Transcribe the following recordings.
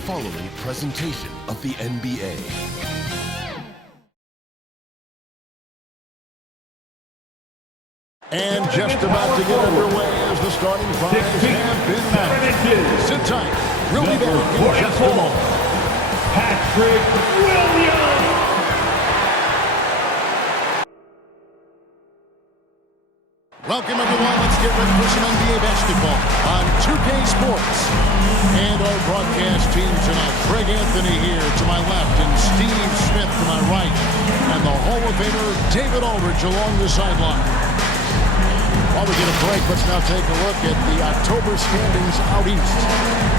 following presentation of the NBA. And just about to get underway as the starting five have been announced. Sit tight. We'll be back in just a moment. Patrick Williams. Welcome, everyone. Let's get ready for some NBA basketball on 2K Sports. And our broadcast team tonight, Greg Anthony here to my left and Steve Smith to my right. And the Hall of Famer, David Aldridge, along the sideline. While we get a break, let's now take a look at the October standings out east.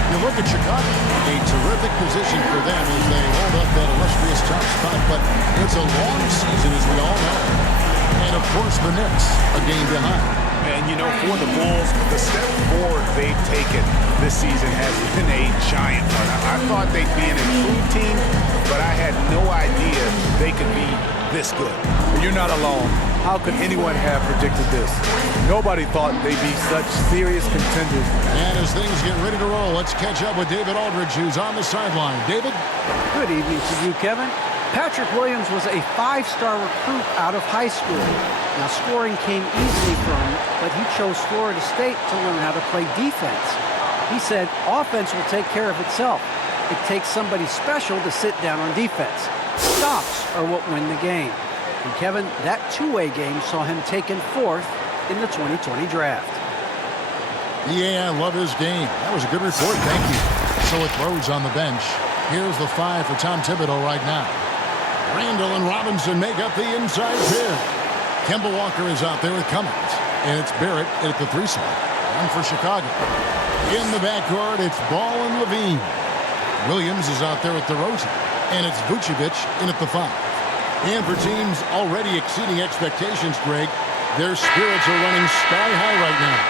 You look at Chicago, a terrific position for them as they hold up that illustrious top spot, but it's a long season, as we all know. And, of course, the Knicks, a game behind. And, you know, for the Bulls, the step forward they've taken this season has been a giant one. I thought they'd be an improved team, but I had no idea they could be this good. You're not alone. How could anyone have predicted this? Nobody thought they'd be such serious contenders. And as things get ready to roll, let's catch up with David Aldridge, who's on the sideline. David? Good evening to you, Kevin. Patrick Williams was a five-star recruit out of high school. Now, scoring came easily for him, but he chose Florida State to learn how to play defense. He said offense will take care of itself. It takes somebody special to sit down on defense. Stops are what win the game. And Kevin, that two-way game saw him taken fourth in the 2020 draft. Yeah, I love his game. That was a good report, thank you. So with Rose on the bench, here's the five for Tom Thibodeau right now. Randall and Robinson make up the inside pair. Kemba Walker is out there with Cummings. And it's Barrett at the 3 slot. One for Chicago. In the backcourt, it's Ball and Levine. Williams is out there at DeRozan. And it's Vucevic in at the 5. And for teams already exceeding expectations, Greg, their spirits are running sky high right now.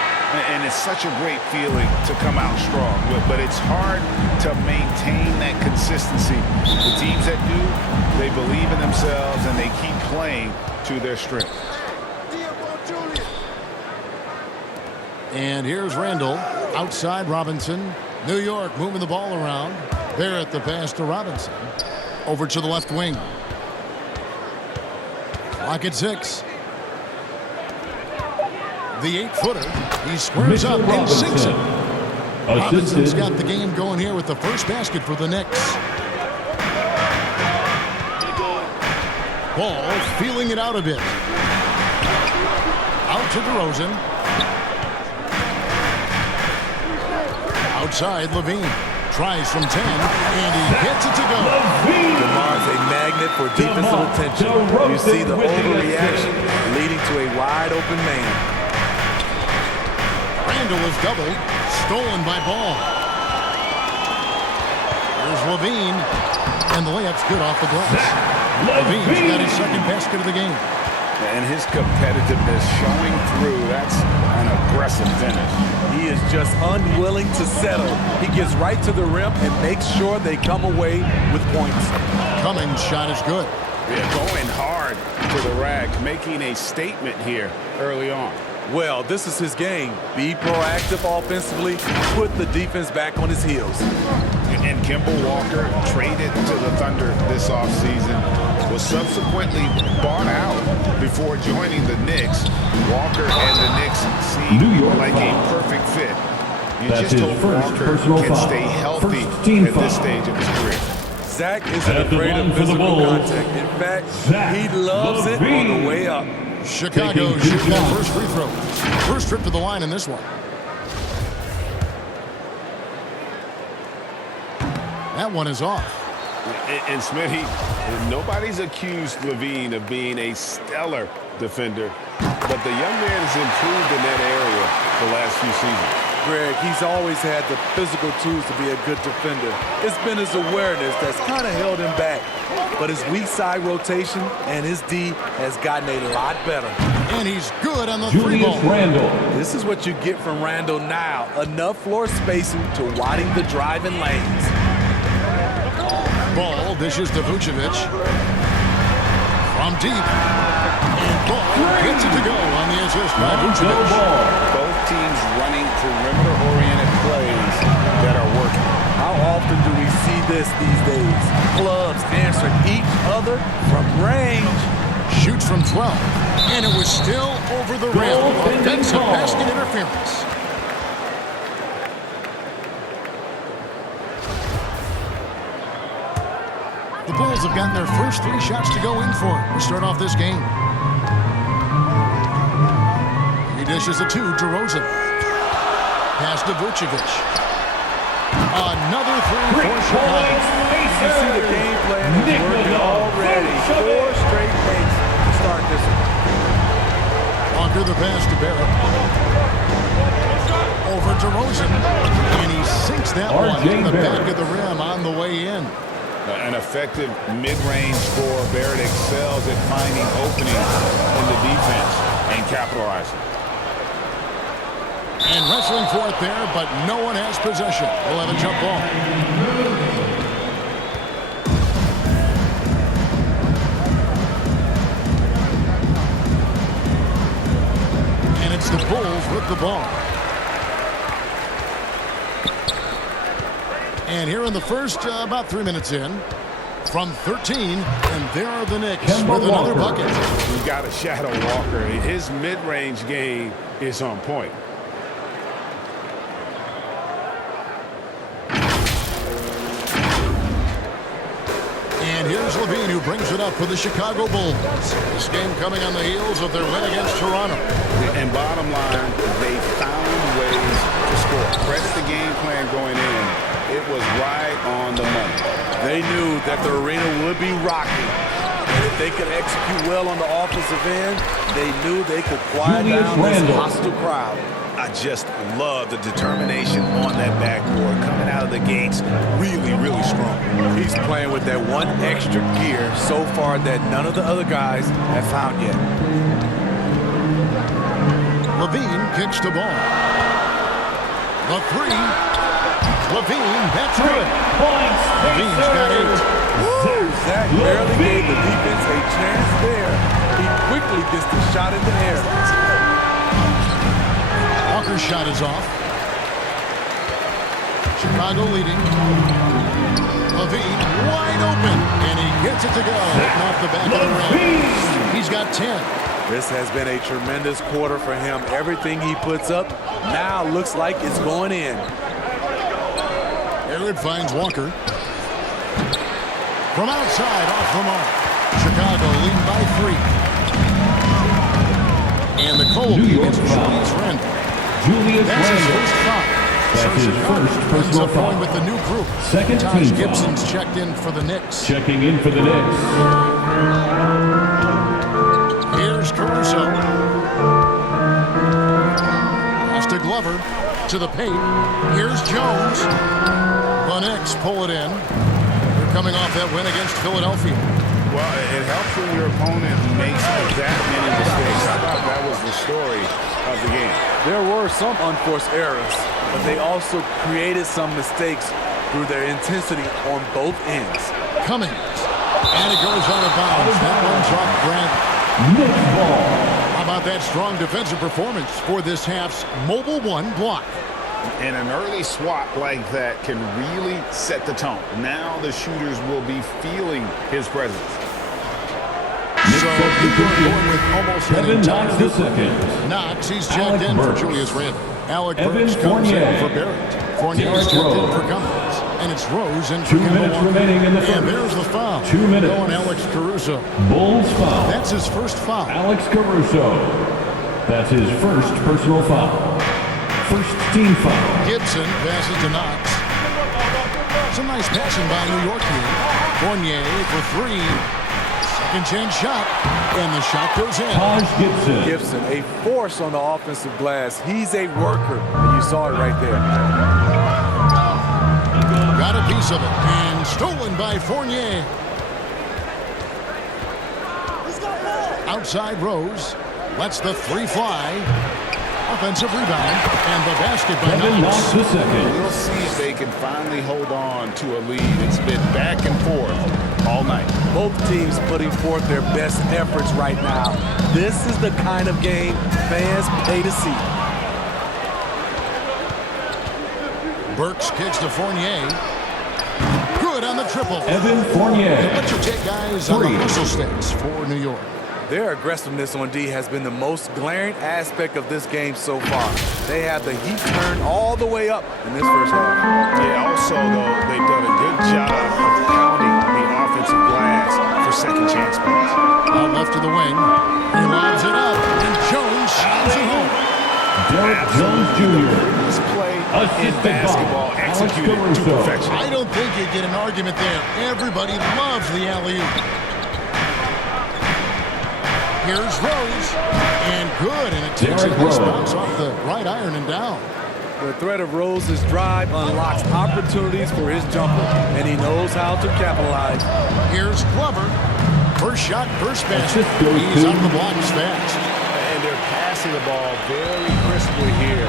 And it's such a great feeling to come out strong, but it's hard to maintain that consistency. The teams that do, they believe in themselves and they keep playing to their strength. And here's Randall, outside Robinson. New York moving the ball around. Barrett the pass to Robinson. Over to the left wing. Clock at 6. The 8-footer. He squares up and sinks it. Robinson's got the game going here with the first basket for the Knicks. Ball feeling it out a bit. Out to DeRozan. Outside Levine. Tries from 10, and he gets it to go. DeMar's a magnet for defensive attention. You see the overreaction leading to a wide-open man. Randall is doubled, stolen by Ball. There's Levine, and the layup's good off the glass. Levine's got his second basket of the game. And his competitiveness showing through. That's an aggressive finish. He is just unwilling to settle. He gets right to the rim and makes sure they come away with points. Cummings' shot is good. Yeah, going hard to the rack, making a statement here early on. Well, this is his game. Be proactive offensively, put the defense back on his heels. And Kemba Walker, traded to the Thunder this offseason, was subsequently bought out before joining the Knicks. Walker and the Knicks seem like a perfect fit. You just hope Walker can stay healthy at this stage of his career. Zach isn't afraid of physical contact. In fact, he loves it on the way up. Chicago shooting their first free throw. First trip to the line in this one. That one is off. And Smitty, nobody's accused Levine of being a stellar defender, but the young man has improved in that area the last few seasons. Greg, he's always had the physical tools to be a good defender. It's been his awareness that's kind of held him back. But his weak side rotation and his D has gotten a lot better. And he's good on the three ball. Randall. This is what you get from Randall now. Enough floor spacing to widen the driving lanes. Ball dishes to Vucevic. From deep. And Ball gets it to go on the assist by Vucevic. Both teams running perimeter-oriented plays that are working. How often do we this these days. Clubs answering each other from range. Shoots from 12. And it was still over the rim. Offensive basket interference. The Bulls have gotten their first 3 shots to go in for to start off this game. He dishes it to DeRozan. Pass to Vucevic. Another 3 for Chicago. You see the game plan is working already. 4 straight makes to start this one. Walker the pass to Barrett. Over DeRozan. And he sinks that one in the back of the rim on the way in. An effective mid-range scorer. Barrett excels at finding openings in the defense and capitalizing. And wrestling for it there, but no one has possession. We'll have a jump ball. And it's the Bulls with the ball. And here in the first, about 3 minutes in, from 13, and there are the Knicks with another bucket. You got to shadow Walker. His mid-range game is on point. And here's Levine, who brings it up for the Chicago Bulls. This game coming on the heels of their win against Toronto. And bottom line, they found ways to score. Credit the game plan going in. It was right on the money. They knew that the arena would be rocking. And if they could execute well on the offensive end, they knew they could quiet down this hostile crowd. I just love the determination on that backboard coming out of the gates really, really strong. He's playing with that one extra gear so far that none of the other guys have found yet. Levine kicks the ball. The 3. Levine, that's good. Levine's got 8. That barely gave the defense a chance there. He quickly gets the shot in the air. Walker's shot is off. Chicago leading. Levine wide open, and he gets it to go. Off the back of the rim. He's got 10. This has been a tremendous quarter for him. Everything he puts up now looks like it's going in. Barrett finds Walker. From outside, off the mark. Chicago leading by 3. And the Colby against Julius Randle. That's his first foul. That's his first personal foul. With the new group. Second Taj team Gibson's foul. checked in for the Knicks. Checking in for the Knicks. Here's Caruso. Pass to Glover. To the paint. Here's Jones. The Knicks pull it in. They're coming off that win against Philadelphia. Well, it helps when your opponent makes that many mistakes. I thought that was the story of the game. There were some unforced errors, but they also created some mistakes through their intensity on both ends. Cummings. And it goes out of bounds. That one's off Grant. Knicks ball. How about that strong defensive performance for this half's Mobile 1 block? And an early swat like that can really set the tone. Now the shooters will be feeling his presence. So people are going with almost an entire Knox the second. Knox, he's checked in for Julius Randle. Alec Burks comes in for Barrett. Fournier's checked in for Cummings. And it's Rose and 2 minutes remaining in the first. And there's the foul. 2 minutes. Going Alex Caruso. Bulls foul. That's his first foul. Alex Caruso. That's his first personal foul. First team foul. Gibson passes to Knox. Some nice passing by New York here. Fournier for 3. Second chance shot. And the shot goes in. Taj Gibson. Gibson, a force on the offensive glass. He's a worker, and you saw it right there. Got a piece of it. And stolen by Fournier. Outside Rose. Lets the 3 fly. Offensive rebound, and the basket by Knox. the second. We'll see if they can finally hold on to a lead. It's been back and forth all night. Both teams putting forth their best efforts right now. This is the kind of game fans pay to see. Burks kicks to Fournier. Good good on the triple. Evan Fournier. And what's your take, guys, on the hustle stats for New York? Their aggressiveness on D has been the most glaring aspect of this game so far. They have the heat turned all the way up in this first half. Yeah, also, though, they've done a good job of pounding the offensive glass for second chance points. Out left to the wing. He lobs it up, and Jones shoots it home. Derek Jones Jr. This play in Assisted basketball by executed Alex to Caruso. perfection. I don't think you get an argument there. Everybody loves the alley-oop. Here's Rose, and good, and it takes a Derrick nice Rose. bounce off the right iron and down. The threat of Rose's drive unlocks opportunities for his jumper, and he knows how to capitalize. Here's Glover. First shot, first basket. Assist goes He's to- on the blocks fast. And they're passing the ball very crisply here.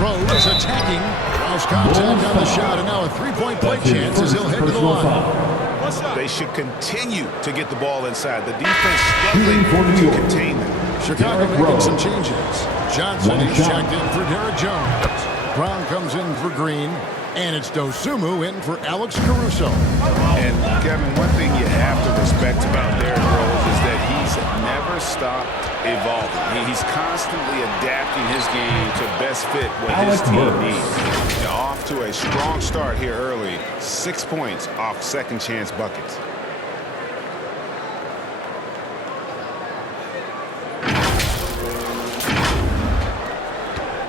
Rose attacking. Cross contact on the shot, and now a three-point play That's his chance as he'll first head to the personal line. foul. They should continue to get the ball inside. The defense Shooting struggling for New to York. contain them. Chicago Derrick making Rose. some changes. Johnson One is shot. checked in for Derrick Jones. Brown comes in for Green. And it's Dosumu in for Alex Caruso. And, Kevin, one thing you have to respect about Derrick Rose is that he's never stopped evolving. He's constantly adapting his game to best fit what his Alex team Burks. needs. Now, off to a strong start here early. 6 points off second chance buckets.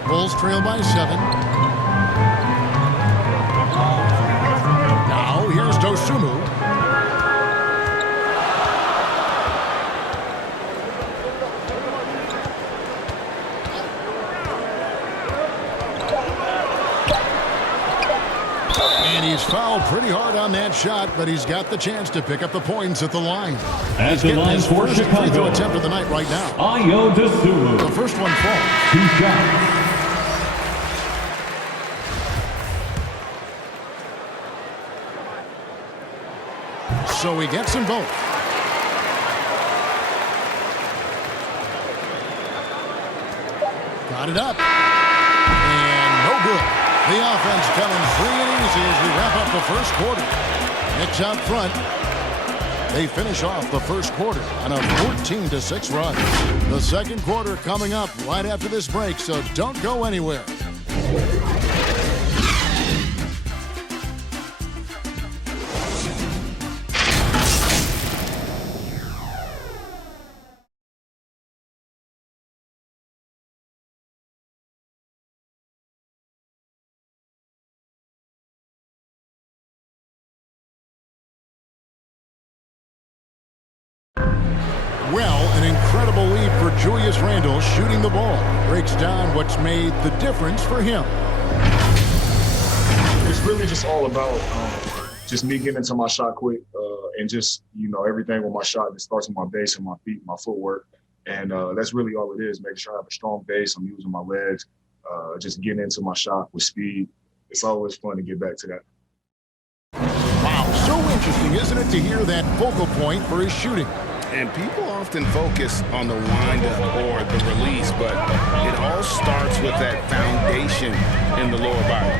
Bulls trail by 7. Now here's Dosumu. And he's fouled pretty hard on that shot, but he's got the chance to pick up the points at the line. At He's the getting line his for first free throw Chicago, attempt of the night right now. Ayo Dosumu. The first one falls. 2 shots. So he gets them both. Got it up. And no good. The offense coming free and easy as we wrap up the first quarter. Knicks out front. They finish off the first quarter on a 14-6 run. The second quarter coming up right after this break, so don't go anywhere. Well, an incredible lead for Julius Randle shooting the ball. Breaks down what's made the difference for him. It's really just all about just me getting into my shot quick and just, everything with my shot. It starts with my base and my feet, my footwork. And that's really all it is, making sure I have a strong base. I'm using my legs, just getting into my shot with speed. It's always fun to get back to that. Wow, so interesting, isn't it, to hear that focal point for his shooting? And people often focus on the windup or the release, but it all starts with that foundation in the lower body.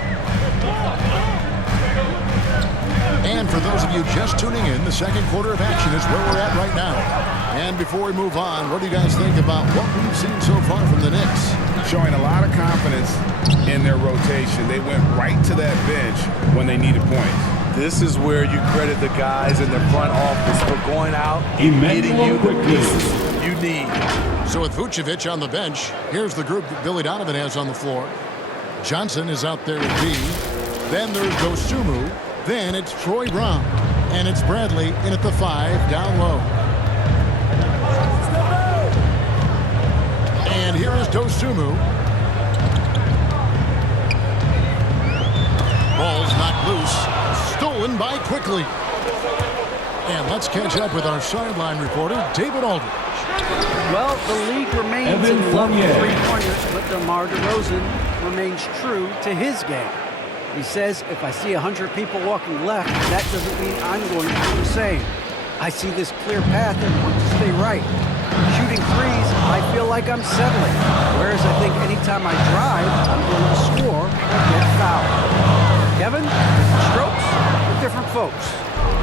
And for those of you just tuning in, the second quarter of action is where we're at right now. And before we move on, what do you guys think about what we've seen so far from the Knicks? Showing a lot of confidence in their rotation. They went right to that bench when they needed points. This is where you credit the guys in the front office for going out and getting you the pieces you need. So with Vucevic on the bench, here's the group that Billy Donovan has on the floor. Johnson is out there with B. Then there's Dosumu. Then it's Troy Brown. And it's Bradley in at the 5, down low. And here is Dosumu. Ball's not loose. Stolen by Quickly. And let's catch up with our sideline reporter, David Aldridge. Well, the league remains Evan in love with Fournier. three-pointers, but DeMar DeRozan remains true to his game. He says, if I see 100 people walking left, that doesn't mean I'm going to do the same. I see this clear path and want to stay right. Shooting threes, I feel like I'm settling. Whereas I think anytime I drive, I'm going to score or get fouled. Kevin, different strokes for different folks.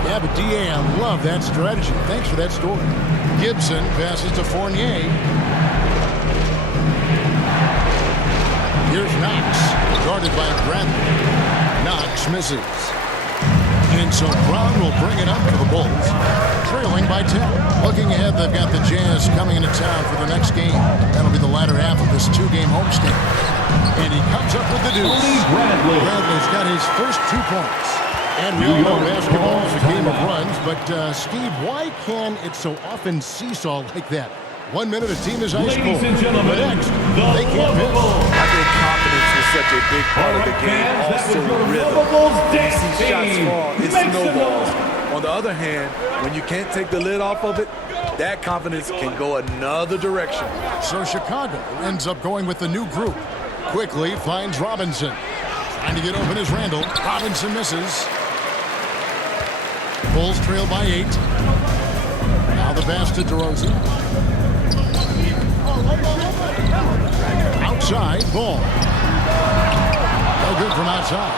Yeah, but D.A., I love that strategy. Thanks for that story. Gibson passes to Fournier. Here's Knox, guarded by Bradley. Knox misses. And so Brown will bring it up for the Bulls, trailing by 10. Looking ahead, they've got the Jazz coming into town for the next game. That'll be the latter half of this two-game homestand. And he comes up with the deuce. Bradley's got his first 2 points. And we all know basketball is a game of runs, but Steve, why can it so often seesaw like that? 1 minute a team is ice cold, the next they can't miss. I think confidence is such a big part of the game. Also rhythm. When you see shots fall, it snowballs. On the other hand, when you can't take the lid off of it, that confidence can go another direction. So Chicago ends up going with the new group. Quickly finds Robinson. Trying to get open is Randall. Robinson misses. Bulls trail by 8. Now the pass to DeRozan. Outside, Ball. No good from outside.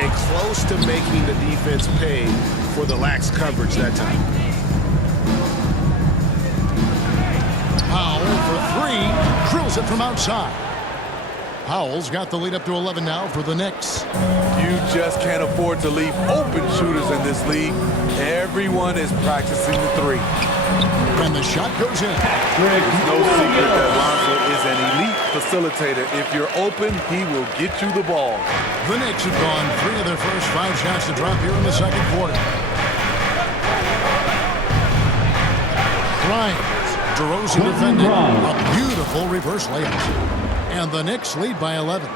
And close to making the defense pay for the lax coverage that time. Powell for 3. Drills it from outside. Powell's got the lead up to 11 now for the Knicks. You just can't afford to leave open shooters in this league. Everyone is practicing the 3. And the shot goes in. It's no secret that Lonzo is an elite facilitator. If you're open, he will get you the ball. The Knicks have gone 3 of their first 5 shots to drop here in the second quarter. Bryant, DeRozan defending. A beautiful reverse layup. And the Knicks lead by 11.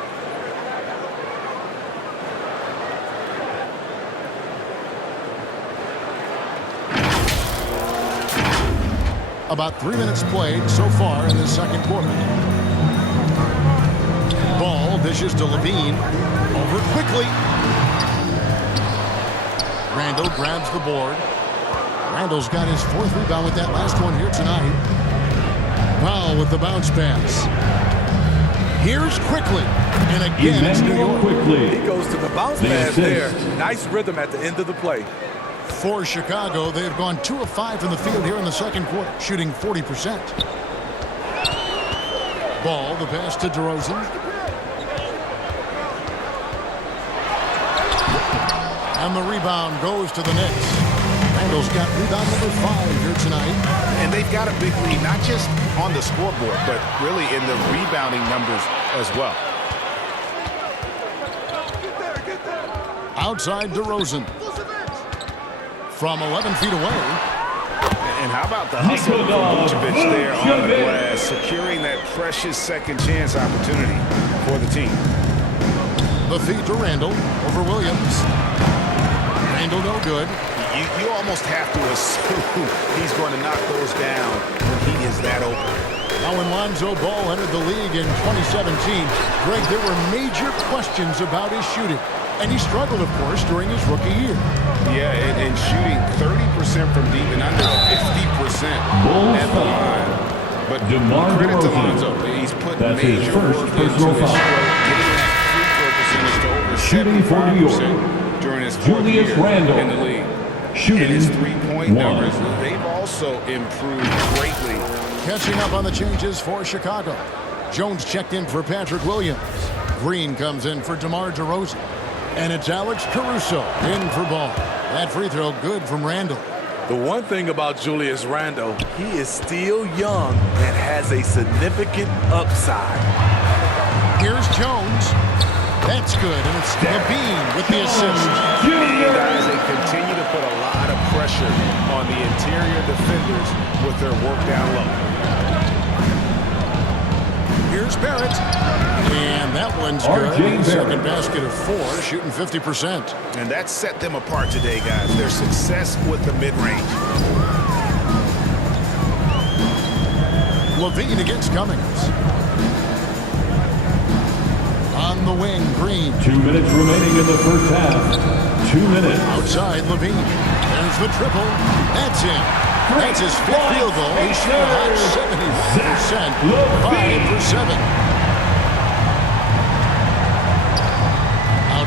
About 3 minutes played so far in the second quarter. Ball dishes to Levine. Over quickly. Randall grabs the board. Randall's got his 4th rebound with that last one here tonight. Powell with the bounce pass. Here's Quickly. And again, it's New York. He goes to the bounce pass there. Nice rhythm at the end of the play. For Chicago, they've gone 2 of 5 from the field here in the second quarter, shooting 40%. Ball, the pass to DeRozan. And the rebound goes to the Knicks. Randall's got rebound number 5 here tonight. And they've got a big lead, not just on the scoreboard, but really in the rebounding numbers as well. Outside DeRozan. From 11 feet away. And how about the hustle from Vucevic there on the glass, securing that precious second chance opportunity for the team. The feed to Randall over Williams. Randall no good. You almost have to assume he's going to knock those down when he is that open. Now when Lonzo Ball entered the league in 2017, Greg, there were major questions about his shooting. And he struggled, of course, during his rookie year. Yeah, and shooting 30% from deep and under 50% at the line. But credit to Lonzo. He's put major work into his stroke, getting that free throw percentage to over 75% during his 4th year in the league. And his three-point numbers, they've also improved greatly. Catching up on the changes for Chicago. Jones checked in for Patrick Williams. Green comes in for DeMar DeRozan. And it's Alex Caruso in for Ball. That free throw good from Randall. The one thing about Julius Randle, he is still young and has a significant upside. Here's Jones. That's good, and it's Levine with the assist. Guys, they continue to put a lot of pressure on the interior defenders with their work down low. Here's Barrett. And that one's good. Second basket of 4, shooting 50%. And that set them apart today, guys. Their success with the mid-range. Levine against Cummings. On the wing, Green. 2 minutes remaining in the first half. 2 minutes. Outside, Levine. There's the triple. That's it. That's his 5th field goal. He's shooting a hot 70%. 5 for 7.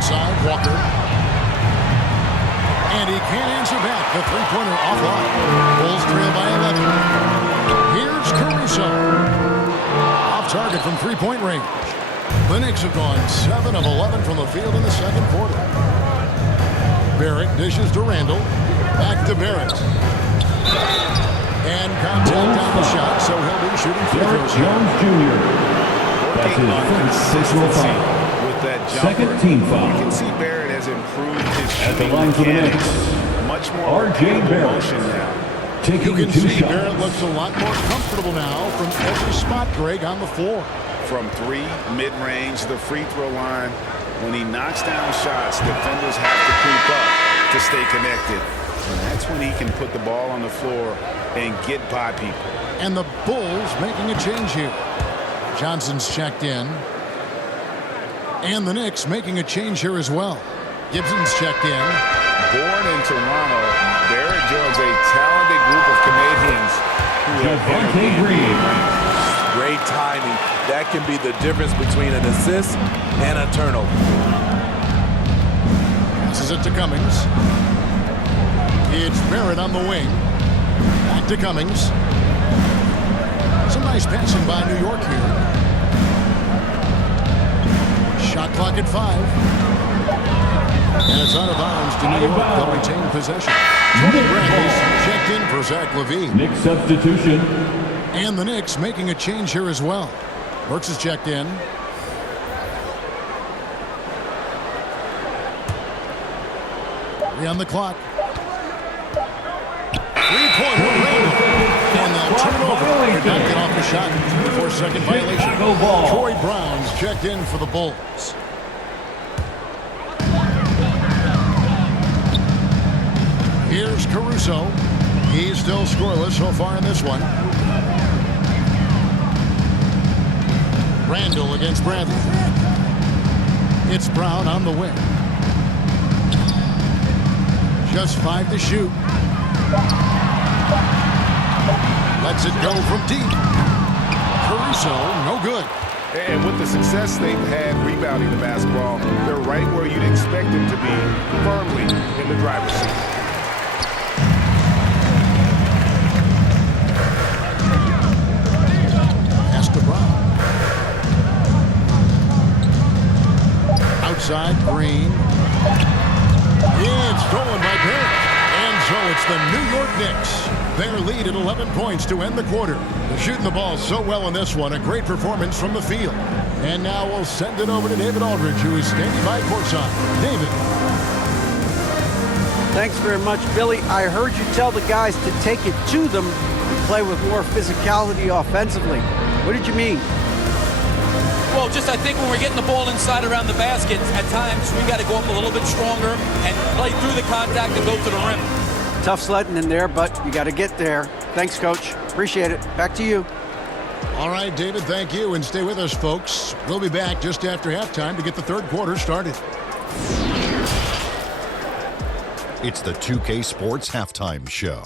outside, Walker. And he can't answer back. The three-pointer offline. Bulls trail by 11. Here's Caruso. Off target from three-point range. The Knicks have gone 7 of 11 from the field in the second quarter. Barrett dishes to Randall. Back to Barrett. And contact on the shot, so he'll be shooting free Derek throws. Jones Jr. That's his first personal foul. With that jumper, Second team foul. you can see Barrett has improved his At the shooting line for the mechanics. Knicks, Much more R.J. Barrett. motion now. Taking You can 2 see shots. Barrett looks a lot more comfortable now from every spot, Greg, on the floor. From 3, mid-range, the free throw line. When he knocks down shots, defenders have to creep up to stay connected. And that's when he can put the ball on the floor and get by people. And the Bulls making a change here. Johnson's checked in. And the Knicks making a change here as well. Gibson's checked in. Born in Toronto, Barrett joins a talented group of Canadians who have Javante Green. Great timing. That can be the difference between an assist and a turnover. Passes it to Cummings. It's Barrett on the wing. Back to Cummings. Some nice passing by New York here. Shot clock at 5. And it's out of bounds to New York. They'll retain possession. Tony Bradley's checked in for Zach LaVine. Knicks substitution. And the Knicks making a change here as well. Burks is checked in. On the clock. Three-pointer Randall. And they'll turn it over. They're not get off the shot. 24-second violation. Chicago ball. Troy Brown's checked in for the Bulls. Here's Caruso. He's still scoreless so far in this one. Randall against Bradley. It's Brown on the wing. Just 5 to shoot. Lets it go from deep. Caruso, no good. And with the success they've had rebounding the basketball, they're right where you'd expect them to be, firmly in the driver's seat. Pass to Brown. Outside, Green. It's stolen by Barrett. And so it's the New York Knicks. Their lead at 11 points to end the quarter. They're shooting the ball so well in this one. A great performance from the field. And now we'll send it over to David Aldridge, who is standing by courtside. David. Thanks very much, Billy. I heard you tell the guys to take it to them and play with more physicality offensively. What did you mean? Well, just I think when we're getting the ball inside around the basket, at times we got to go up a little bit stronger and play through the contact and go to the rim. Tough sledding in there, but you got to get there. Thanks, Coach. Appreciate it. Back to you. All right, David, thank you. And stay with us, folks. We'll be back just after halftime to get the third quarter started. It's the 2K Sports Halftime Show.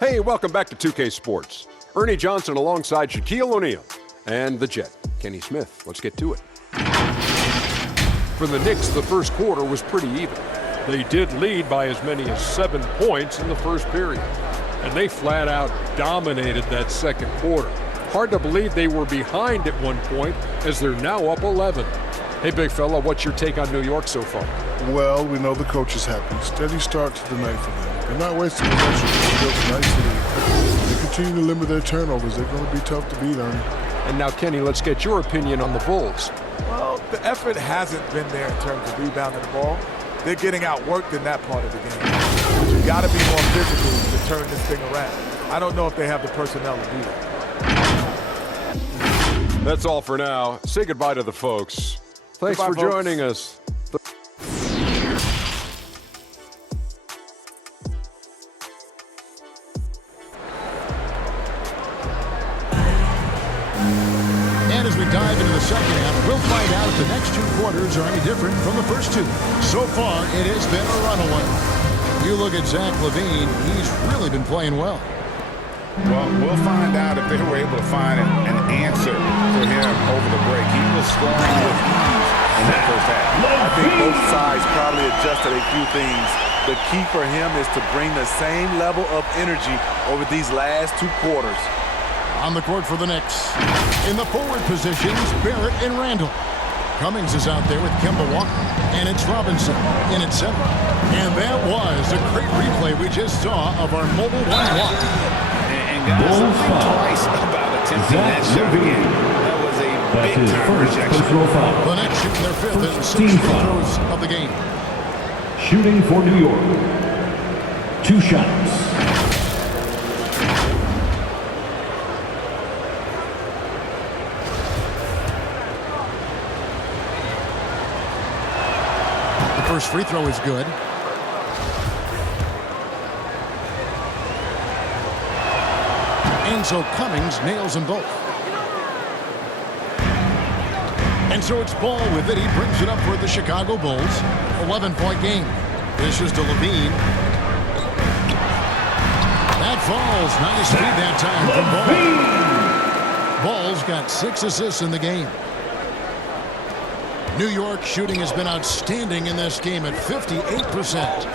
Hey, welcome back to 2K Sports. Ernie Johnson alongside Shaquille O'Neal and the Jet, Kenny Smith. Let's get to it. For the Knicks, the first quarter was pretty even. They did lead by as many as 7 points in the first period, and they flat out dominated that second quarter. Hard to believe they were behind at one point as they're now up 11. Hey, big fella, what's your take on New York so far? Well, we know the coach is happy. Steady start to the night for them. They're not wasting possession. They built a nice lead. They continue to limit their turnovers. They're going to be tough to beat, Ernie. And now, Kenny, let's get your opinion on the Bulls. Well, the effort hasn't been there in terms of rebounding the ball. They're getting outworked in that part of the game. But you got to be more physical to turn this thing around. I don't know if they have the personnel to do that. That's all for now. Say goodbye to the folks. Thanks Goodbye, for folks. joining us. And as we dive into the second half, we'll find out if the next 2 quarters are any different from the first 2. So far, it has been a runaway. You look at Zach LaVine, he's really been playing well. Well, we'll find out if they were able to find an answer for him over the break. He was scoring with ease in that first half. I think both sides probably adjusted a few things. The key for him is to bring the same level of energy over these last 2 quarters. On the court for the Knicks. In the forward positions, Barrett and Randall. Cummings is out there with Kemba Walker. And it's Robinson in at center. And that was a great replay we just saw of our mobile one block. And guys, think twice about attempting that shot again. That was a big-time rejection. The Knicks shooting their 5th and 6th free throws of the game. Shooting for New York. 2 shots. The first free throw is good. And so Cummings nails them both. And so it's Ball with it. He brings it up for the Chicago Bulls. 11-point game. This is to Levine. That falls. Nice feed that time from Ball. Ball's got 6 assists in the game. New York shooting has been outstanding in this game at 58%.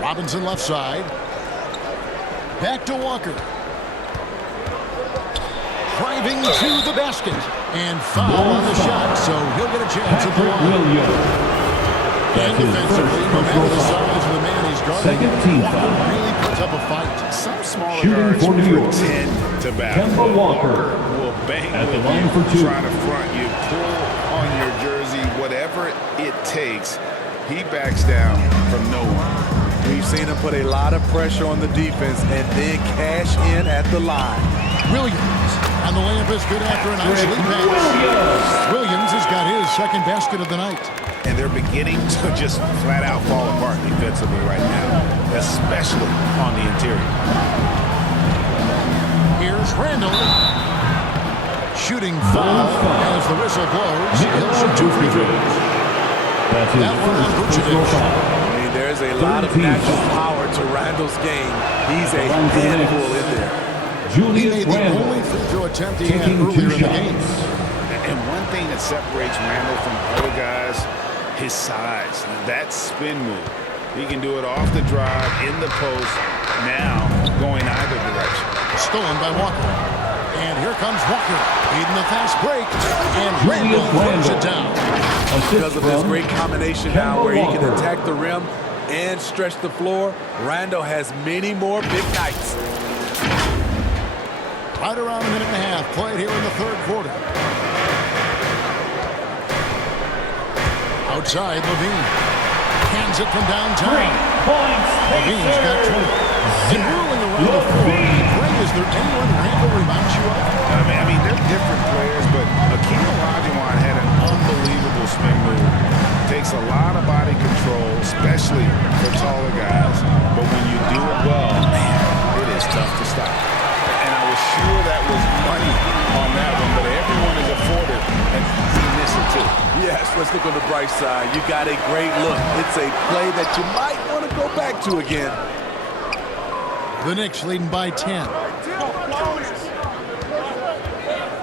Robinson left side. Back to Walker. Driving to the basket. And foul on the shot, so he'll get a chance at the line. And defensively, no matter the size of the man he's guarding, Walker really puts up a fight. Some smaller guards pretend to battle. Walker will bang at the with line you, for 2. try to front you, pull on your jersey, whatever it takes. He backs down from no one. We've seen him put a lot of pressure on the defense and then cash in at the line. Williams. And the layup is good after a nice lead pass. Williams has got his 2nd basket of the night. And they're beginning to just flat out fall apart defensively right now, especially on the interior. Here's Randall. Shooting foul as the whistle blows. He'll shoot 2 free throws. That one on Vucevic. I mean, there's a lot of natural power to Randall's game. He's a handful in there. He made the only free throw attempt he had earlier in the game. And one thing that separates Randall from other guys, his size. That spin move. He can do it off the drive, in the post, now going either direction. Stolen by Walker. And here comes Walker, leading the fast break. And Randall throws it down. Because of his great combination now where he can attack the rim and stretch the floor, Randall has many more big nights. Right around a minute and a half played here in the 3rd quarter. Outside, Levine. Hands it from downtown. Levine's got 20. And whirling around the floor. Greg, is there anyone Randall reminds you of? I mean, they're different players, but Akeem Olajuwon had an unbelievable spin move. Takes a lot of body control, especially for taller guys. But when you do it well, man, it is tough to stop. Sure, that was money on that one, but everyone is afforded, and he missed it too. Yes, let's look on the bright side. You got a great look. It's a play that you might want to go back to again. The Knicks leading by 10.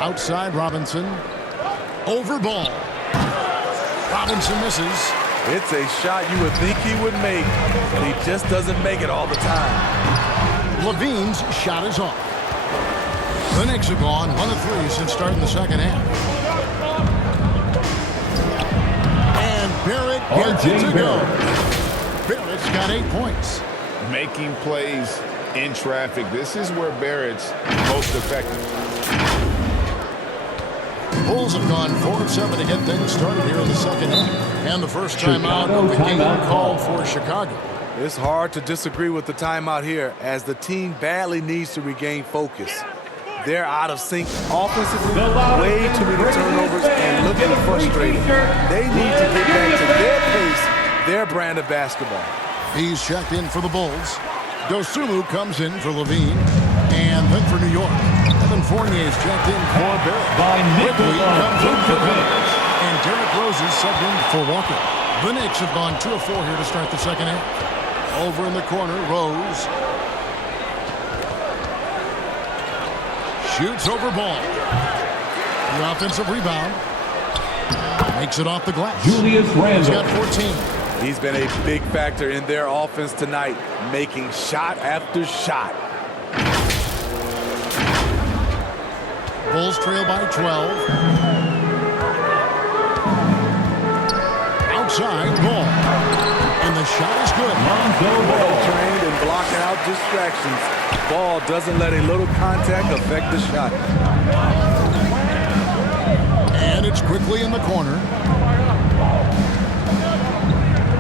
Outside, Robinson. Over Ball. Robinson misses. It's a shot you would think he would make, but he just doesn't make it all the time. Levine's shot is off. The Knicks have gone 1 of 3 since starting the 2nd half. And Barrett gets it to go. Barrett's got 8 points. Making plays in traffic. This is where Barrett's most effective. Bulls have gone 4 of 7 to get things started here in the 2nd half. And the first timeout of the game called for Chicago. It's hard to disagree with the timeout here as the team badly needs to regain focus. They're out of sync offensively, way too many turnovers, and looking frustrated. They need to get back to their pace, their brand of basketball. He's checked in for the Bulls. Dosunmu comes in for Levine, and then for New York. Evan Fournier's checked in for Barrett. Quickly comes in for Cummings, and Derrick Rose is subbed in for Walker. The Knicks have gone 2 of 4 here to start the 2nd half. Over in the corner, Rose. Shoots over Ball. The offensive rebound. Makes it off the glass. Julius Randle. He's got 14. He's been a big factor in their offense tonight, making shot after shot. Bulls trail by 12. Outside, Ball. And the shot is good. Well-trained and blocking out distractions. Ball doesn't let a little contact affect the shot. And it's quickly in the corner.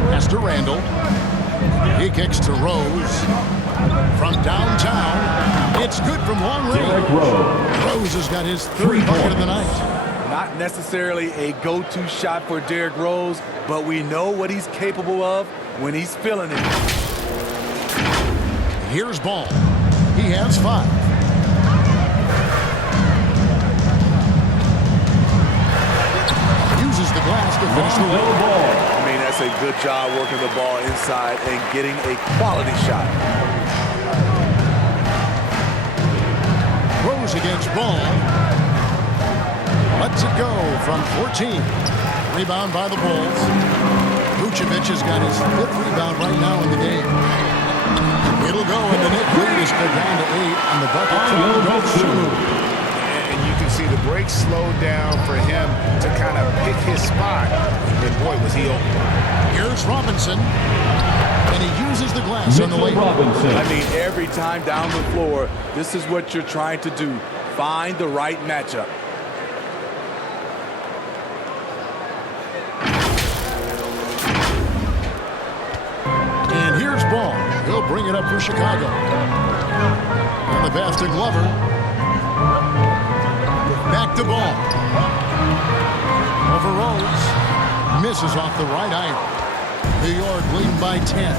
Pass to Randall. He kicks to Rose. From downtown, it's good from long range. Rose has got his third bucket of the night. Not necessarily a go-to shot for Derrick Rose, but we know what he's capable of when he's feeling it. Here's Ball. He has 5. Uses the glass to finish the ball. I mean, that's a good job working the ball inside and getting a quality shot. Rose against Ball. Lets it go from 14. Rebound by the Bulls. Vucevic has got his 5th rebound right now in the game. It'll go, and the Knicks lead is down to 8, and the bucket goes through. And you can see the break slowed down for him to kind of pick his spot. And boy, was he open. Here's Robinson. And he uses the glass on the way. I mean, every time down the floor, this is what you're trying to do. Find the right matchup. And here's Ball. He'll bring it up for Chicago. And the pass to Glover. Back to Ball. Over Rose. Misses off the right iron. New York leading by 10.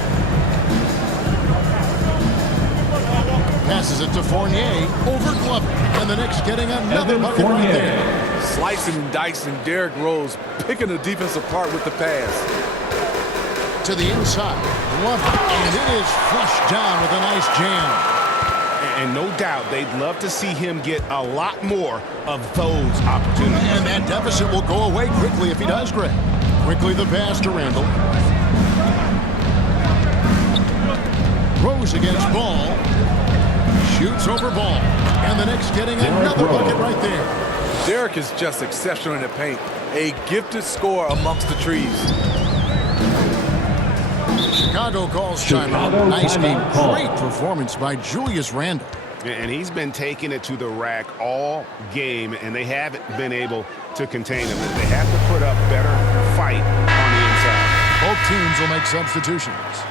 Passes it to Fournier over Glover. And the Knicks getting another bucket right there. Slicing and dicing Derrick Rose, picking the defense apart with the pass. To the inside. Glover. And it is flushed down with a nice jam. And no doubt they'd love to see him get a lot more of those opportunities. And that deficit will go away quickly if he does, Greg. Quickly the pass to Randall. Rose against Ball. Shoots over Ball. And the Knicks getting another bucket right there. Derrick is just exceptional in the paint. A gifted scorer amongst the trees. Chicago calls timeout. Nice game. Great performance by Julius Randle. And he's been taking it to the rack all game, and they haven't been able to contain him. They have to put up better fight on the inside. Both teams will make substitutions.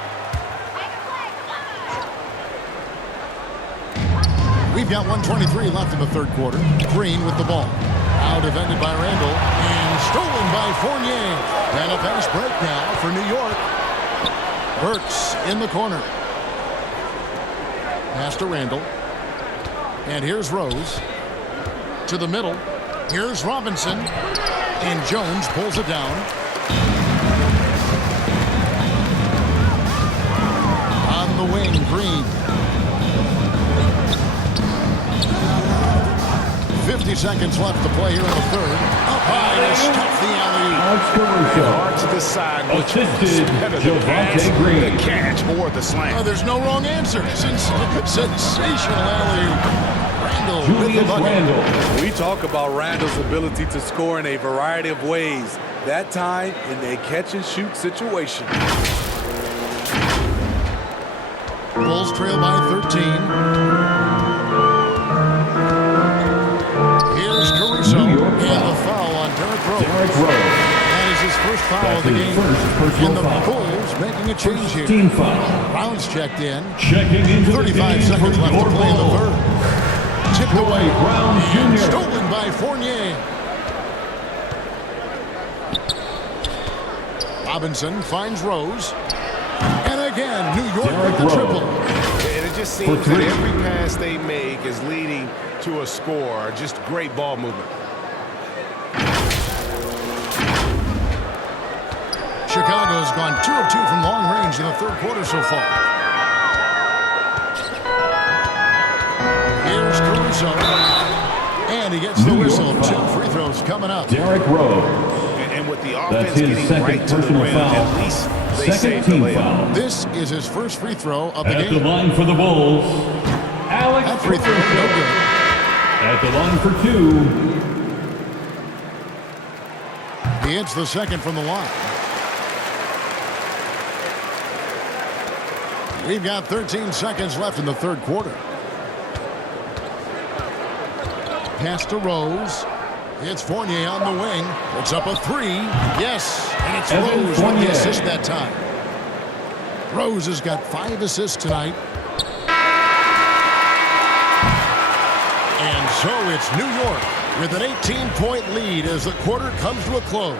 We've got 1:23 left in the third quarter. Green with the ball. Now defended by Randall. And stolen by Fournier. And a fast break now for New York. Burks in the corner. Pass to Randall. And here's Rose. To the middle. Here's Robinson. And Jones pulls it down. On the wing, Green. 50 seconds left to play here in the third. Up high to stuff the alley-oop. Hard to decide which is better, the pass, the catch, or the slam. There's no wrong answer. Sensational alley-oop. Randall with the bucket. We talk about Randall's ability to score in a variety of ways. That time in a catch-and-shoot situation. Bulls trail by 13. And the foul on Derrick Rose. That is his first foul of the game. And the Bulls making a change here. Team foul. Rounds checked in. Checking into 35 seconds left to play in the third. Tipped away. Brown Jr. Stolen by Fournier. Robinson finds Rose. And again, New York with the triple. And it just seems that every pass they make is leading to a score. Just great ball movement. Chicago's gone 2 of 2 from long range in the third quarter so far. Here's Caruso. And he gets the whistle. 2 free throws coming up. Derrick Rose. with the That's offense his getting second right to the personal rim, foul. at least they Second saved the team layup. foul. This is his first free throw of the At game. the line for the Bulls, Alex That free throw, no good. At the line for two, He hits the second from the line. We've got 13 seconds left in the third quarter. Pass to Rose. It's Fournier on the wing. Puts up a three. Yes, and it's Evan Rose with Fournier. the assist that time. Rose has got 5 assists tonight. And so it's New York with an 18-point lead as the quarter comes to a close.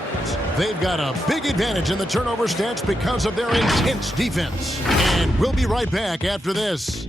They've got a big advantage in the turnover stats because of their intense defense. And we'll be right back after this.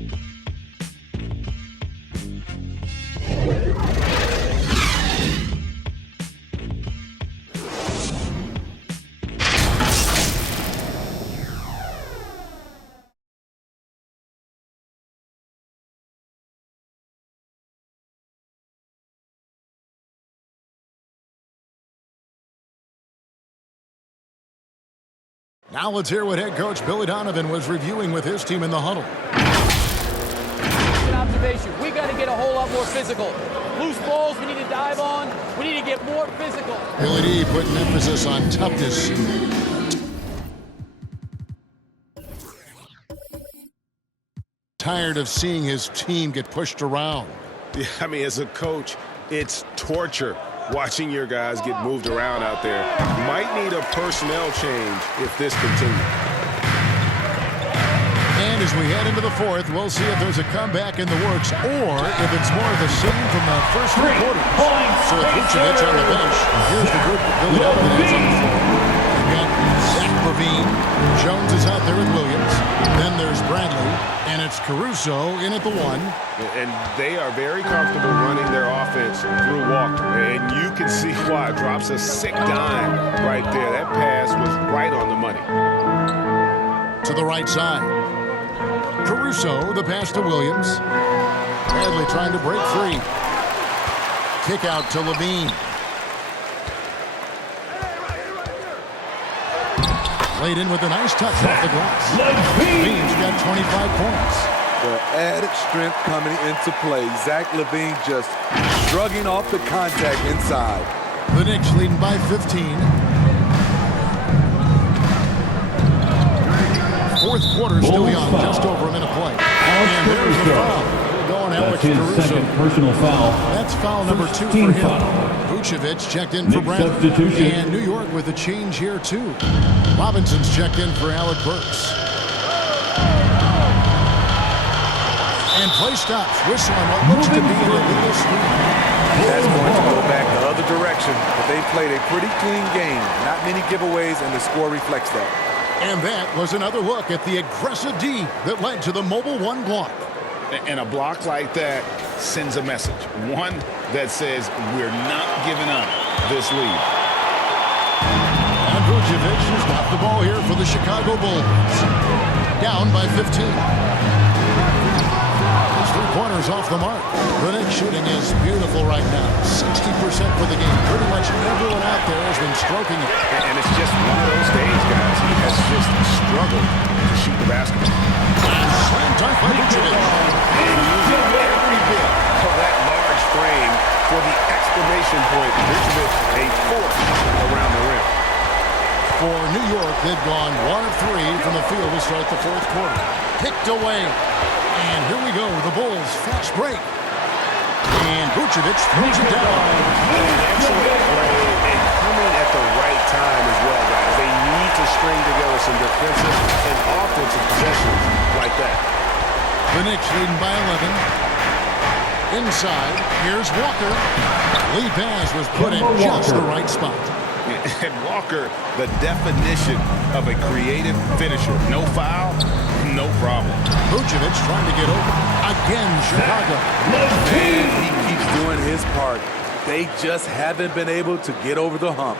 Now let's hear what head coach Billy Donovan was reviewing with his team in the huddle. An observation. We got to get a whole lot more physical. Loose balls we need to dive on. We need to get more physical. Billy D putting emphasis on toughness. Tired of seeing his team get pushed around. Yeah, I mean, as a coach, it's torture watching your guys get moved around out there. Might need a personnel change if this continues. And as we head into the fourth, we'll see if there's a comeback in the works or if it's more of the same from the first 3 quarters. So Vucevic on the bench. Here's the group that Billy Donovan has on the floor. We've got Zach LaVine. Jones is out there with Williams. Then there's Bradley. And it's Caruso in at the 1. And they are very comfortable running their offense through Walker. And you can see why. Drops a sick dime right there. That pass was right on the money. To the right side. Caruso, the pass to Williams. Bradley trying to break free. Kick out to LaVine. Laid in with a nice touch off the glass. LaVine's got 25 points. The added strength coming into play. Zach LaVine just shrugging off the contact inside. The Knicks leading by 15. Fourth quarter still young, just over a minute play. And there's the foul. Going Alex that's his Caruso. second personal foul. That's foul number 2 for Team him. foul. Vucevic checked in for Bradley. Substitution. And New York with a change here too. Robinson's checked in for Alec Burks. And play stops. Whistle on what looks to be an illegal screen. That's going to go back the other direction, but they played a pretty clean game. Not many giveaways, and the score reflects that. And that was another look at the aggressive D that led to the mobile 1 block. And a block like that sends a message. One that says we're not giving up this lead. And Vucevic has got the ball here for the Chicago Bulls. Down by 15. His 3 pointers off the mark. The Knicks shooting is beautiful right now. 60% for the game. Pretty much everyone out there has been stroking it. And it's just one of those days, guys. He has just struggled to shoot the basketball. And slam dunk by Vucevic. And using every bit of that large frame for the exclamation point. Vucevic, a force around the rim. For New York, they've gone 1 of 3 from the field to start the fourth quarter. Picked away. And here we go. The Bulls fast break. And Vucevic throws it down. An excellent play and coming at the right time as well, guys. They need to string together some defensive and offensive possessions like that. The Knicks leading by 11. Inside, here's Walker. Lead pass was put in just the right spot. And Walker, the definition of a creative finisher. No foul, no problem. Vucevic trying to get over. Again, Chicago. Man, he keeps doing his part. They just haven't been able to get over the hump.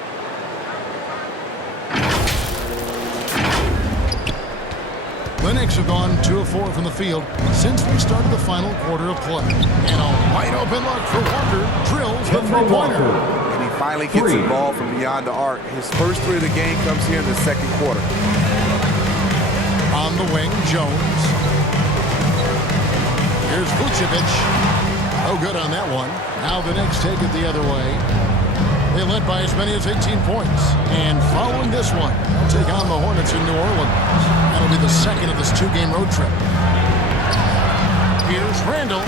The Knicks have gone 2 of 4 from the field since we started the final quarter of play. And a wide open look for Walker. Drills the 3-pointer. And he finally gets involved from beyond the arc. His first 3 of the game comes here in the second quarter. On the wing, Jones. Here's Vucevic. No good on that one. Now the Knicks take it the other way. They led by as many as 18 points. And following this one, they'll take on the Hornets in New Orleans. That'll be the second of this 2-game road trip. Here's Randall.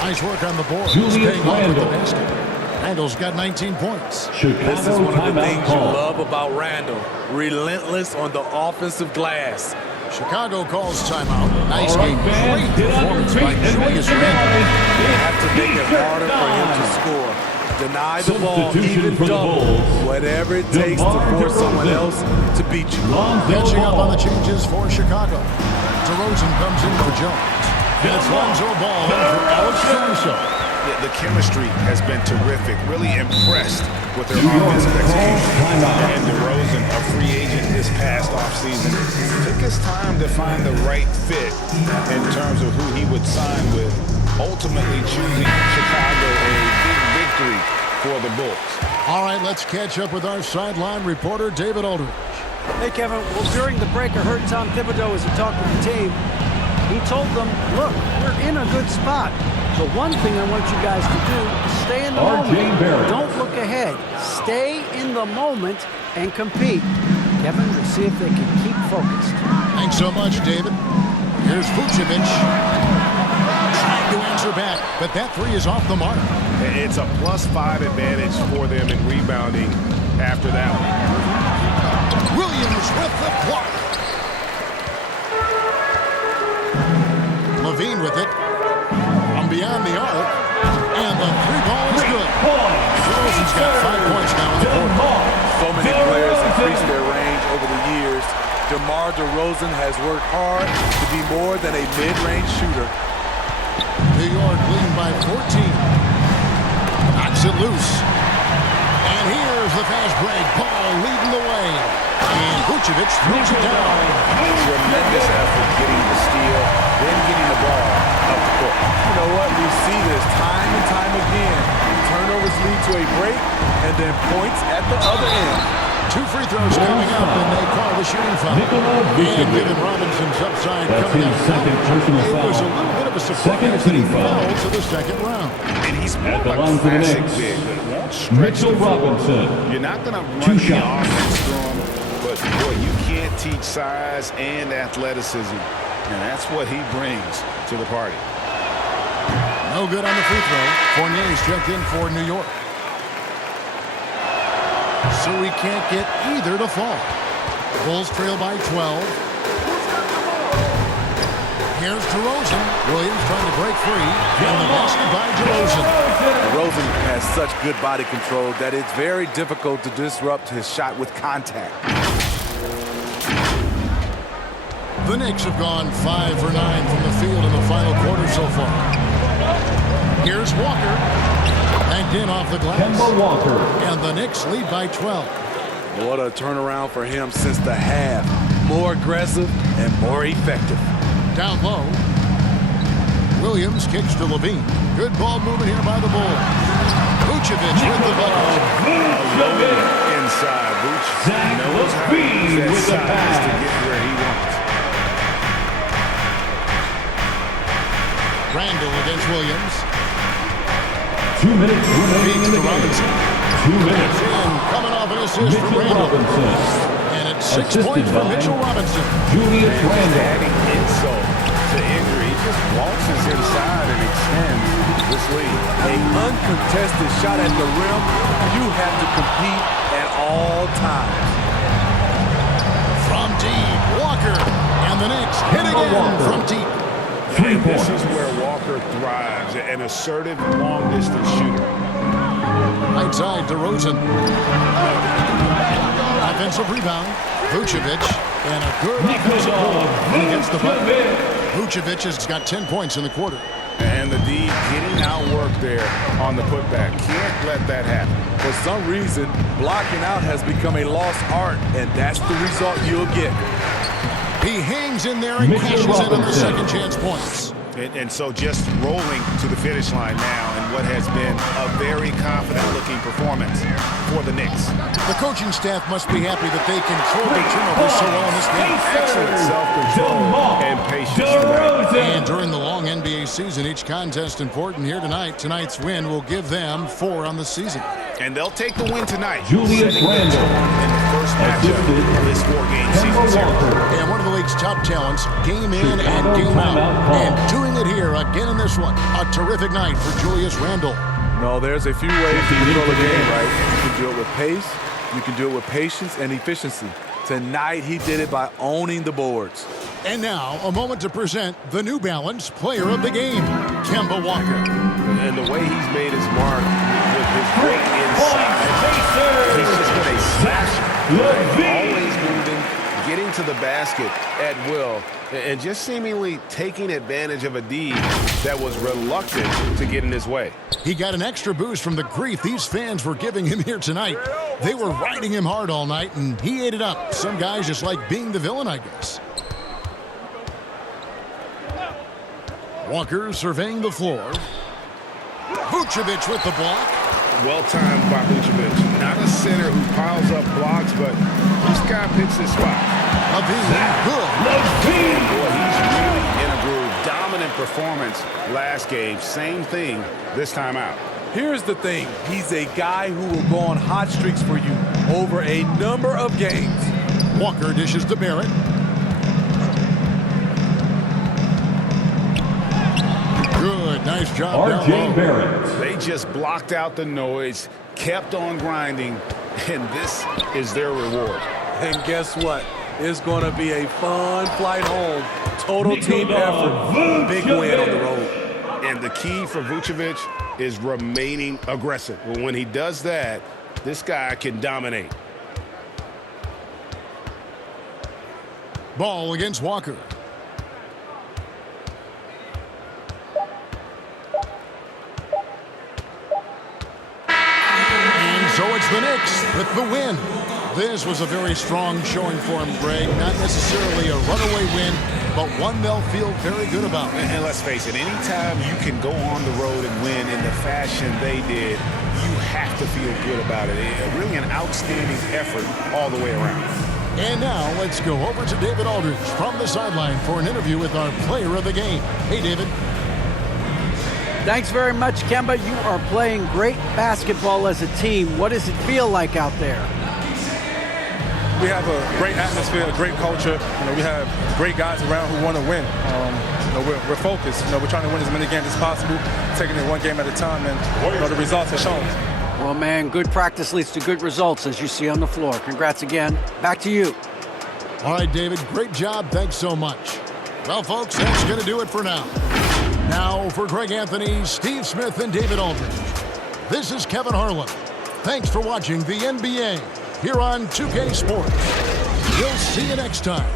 Nice work on the board. Staying off with the basket. Randall's got 19 points. This is one of the things you love about Randall. Relentless on the offensive glass. Chicago calls timeout. Nice game. Great performance by Julius Randle. They have to make it harder for him to score. Deny the ball, even double. Whatever it takes to force someone else to beat you. Catching up on the changes for Chicago. DeRozan comes in for Jones. And it's Lonzo Ball in for Alex Caruso. Yeah, the chemistry has been terrific. Really impressed with their offensive execution. And DeRozan, a free agent this past offseason, took his time to find the right fit in terms of who he would sign with, ultimately choosing Chicago a big victory for the Bulls. All right, let's catch up with our sideline reporter, David Aldridge. Hey, Kevin. Well, during the break, I heard Tom Thibodeau as he talked to the team. He told them, look, we're in a good spot. So one thing I want you guys to do, stay in the moment. Don't look ahead. Stay in the moment and compete. Kevin, we'll see if they can keep focused. Thanks so much, David. Here's Vucevic. Trying to answer back, but that 3 is off the mark. It's a +5 advantage for them in rebounding after that one. Williams with the block. Levine with it. From beyond the arc. And the 3-ball is good. DeRozan's got 5 points now in the quarter. So many players increased their range over the years. DeMar DeRozan has worked hard to be more than a mid-range shooter. New York leading by 14. Knocks it loose. And here's the fast break. Ball leading the way. And Vucevic throws it down. Tremendous effort getting the steal, then getting the ball up the court. You know what? We see this time and time again. Turnovers lead to a break and then points at the other end. 2 free throws coming up, and they call the shooting foul. And given Robinson's upside coming up, it was a little bit of a surprise that he fell to the second round. And he's more of a classic big that won't stretch the floor. You're not going to run the offense through him, but boy, you can't teach size and athleticism, and that's what he brings to the party. No good on the free throw. Fournier's checked in for New York. So we can't get either to fall. Bulls trail by 12. Here's DeRozan. Williams trying to break free. And the basket by DeRozan. DeRozan has such good body control that it's very difficult to disrupt his shot with contact. The Knicks have gone 5 for 9 from the field in the final quarter so far. Here's Walker. Banked in off the glass. Kemba Walker. And the Knicks lead by 12. What a turnaround for him since the half. More aggressive and more effective. Down low. Williams kicks to Levine. Good ball movement here by the Bulls. Vucevic with the bucket. Inside. Vucevic knows how to use that size to get where he wants. Randall against Williams. 2 minutes remaining in the game. Robinson. 2 minutes. And coming off an assist from Randall. Robinson. And it's 6 points for Mitchell Robinson. Julius Randall. Adding insult to injury. He just waltzes inside and extends this lead. An uncontested shot at the rim. You have to compete at all times. From deep, Walker. And the Knicks hit again from deep. And this is where Walker thrives, an assertive long-distance shooter. Right side, DeRozan. Offensive rebound. Vucevic. And a good offensive goal. And he gets the bucket. Vucevic has got 10 points in the quarter. And the D getting outworked there on the putback. Can't let that happen. For some reason, blocking out has become a lost art, and that's the result you'll get. He hangs in there and cashes in on the second chance points. And so just rolling to the finish line now in what has been a very confident-looking performance for the Knicks. The coaching staff must be happy that they controlled the turnovers so well in this game. Excellent self-control and patience tonight. And during the long NBA season, each contest important here tonight. Tonight's win will give them 4 on the season. And they'll take the win tonight. Julius setting the Randle. tone in the first matchup of this 4-game season series. And one of the league's top talents, game in and game out. And doing it here again in this one. A terrific night for Julius Randle. No, there's a few ways to control a game, right? You can do it with pace, you can do it with patience and efficiency. Tonight, he did it by owning the boards. And now, a moment to present the New Balance Player of the Game, Kemba Walker. And the way he's made his mark with his great inside, he's just been a slasher. Always moving, getting to the basket at will, and just seemingly taking advantage of a D that was reluctant to get in his way. He got an extra boost from the grief these fans were giving him here tonight. They were riding him hard all night, and he ate it up. Some guys just like being the villain, I guess. Walker surveying the floor. Vucevic with the block. Well-timed by Vucevic. Not a center who piles up blocks, but this guy picks his spot. Good. Boy, he's really in a groove. Dominant performance last game. Same thing this time out. Here's the thing. He's a guy who will go on hot streaks for you over a number of games. Walker dishes to Barrett. Good. Nice job down low. R.J. Barrett. They just blocked out the noise, kept on grinding, and this is their reward. And guess what? It's going to be a fun flight home. Total team effort. Big win on the road. And the key for Vucevic is remaining aggressive. When he does that, this guy can dominate. Ball against Walker. And so it's the Knicks with the win. This was a very strong showing for him, Greg. Not necessarily a runaway win, but one they'll feel very good about. And let's face it, anytime you can go on the road and win in the fashion they did, you have to feel good about it. Really an outstanding effort all the way around. And now let's go over to David Aldridge from the sideline for an interview with our player of the game. Hey, David. Thanks very much, Kemba. You are playing great basketball as a team. What does it feel like out there? We have a great atmosphere, a great culture. We have great guys around who want to win. We're focused. We're trying to win as many games as possible, taking it one game at a time, and the results have shown. Well, man, good practice leads to good results, as you see on the floor. Congrats again. Back to you. All right, David, great job. Thanks so much. Well, folks, that's going to do it for now. Now, for Greg Anthony, Steve Smith, and David Aldridge, this is Kevin Harlan. Thanks for watching the NBA here on 2K Sports. We'll see you next time.